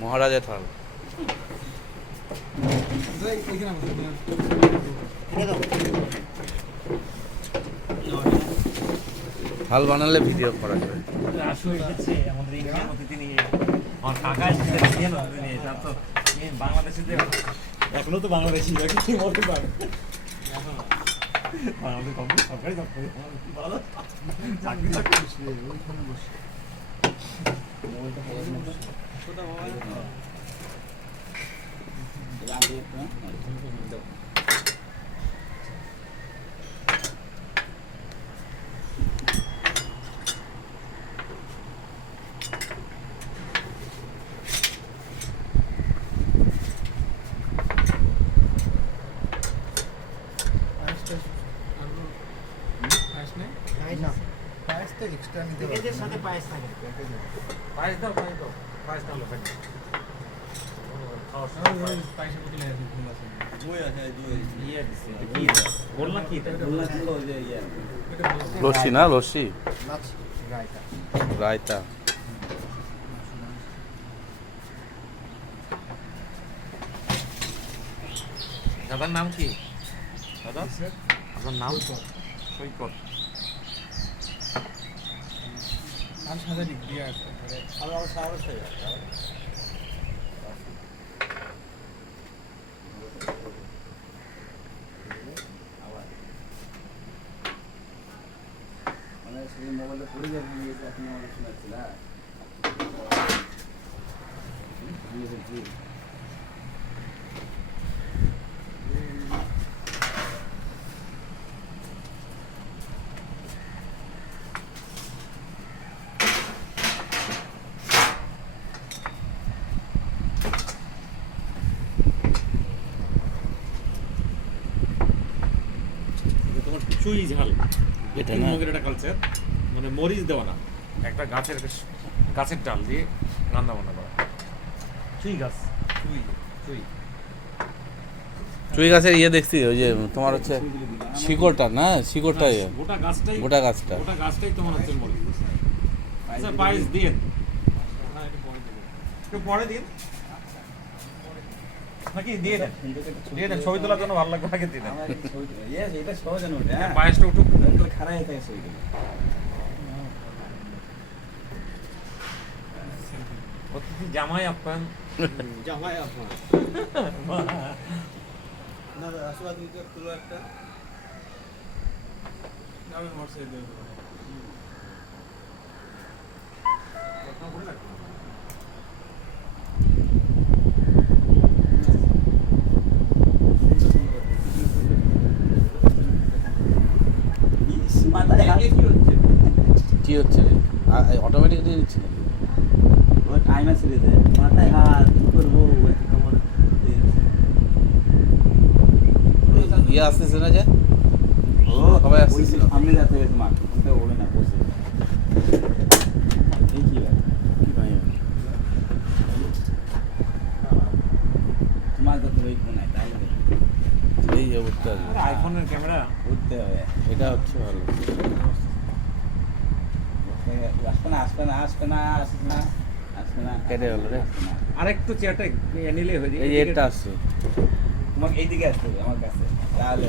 মহারাজা থাল থাল বানালে ভিডিও করা যাবে। এখনো তো বাংলাদেশি সরকারি এদের সাথে পায়েস থাকে। পায়েস দাও পায়েস দাও লোক লস্যি না লস্যি রায়তা দাদার নাম কি? দাদা আপনার নাম? সৈকত। মোবাইলে পড়ে যাবে আপনি আমাদের শোনাচ্ছিলেন তোমার চুই ঝাল এটা না একটা কালচার, মানে মরিচ দেওয়া না, একটা গাছের ডাল দিয়ে রান্না বান্না করা। চুই গাছ, চুই চুই গাছের ইয়ে দেখছি ওই যে তোমার হচ্ছে শিকড়টা না শিকড়টা গোটা গাছটাই তোমার হচ্ছে মরিচ। আচ্ছা পায়েস দিন, একটু পরে দিন নাকি দিয়ে দেন ছবি তোলার জন্য ভালো লাগবে, আগে দিয়ে দেন। এটা সহজ না ওটা পায়েসটা উঠুক, খারাপ হয়ে থাকে ছবি অতিথি জামাই আপ্যায়ন। না আসলে তুমি তুলো একটা আমি হোয়াটসঅ্যাপে দিয়ে দেবো। কি হচ্ছে অটোমেটিকলি দিচ্ছে নাকি? ওই টাইমার ছেড়ে দেয় মাথায় হাত করবো ইয়ে আসতেছে না যে ও সবাই আসতেছে সামনে যাতে গেছে মাঠ ওটা ওড়ে না বসে এই কি ভাই তোমার তো ওই ফোন নাই তাই এই অবস্থা আইফোনের ক্যামেরা উঠতে হবে এটা হচ্ছে ভালো। আসবে না কেটে গেল রে। আরেকটু চেয়ারটা নিলে হয়ে যায়। এই এটা আসছে তোমাকে এইদিকে আসতে হবে আমার কাছে তাহলে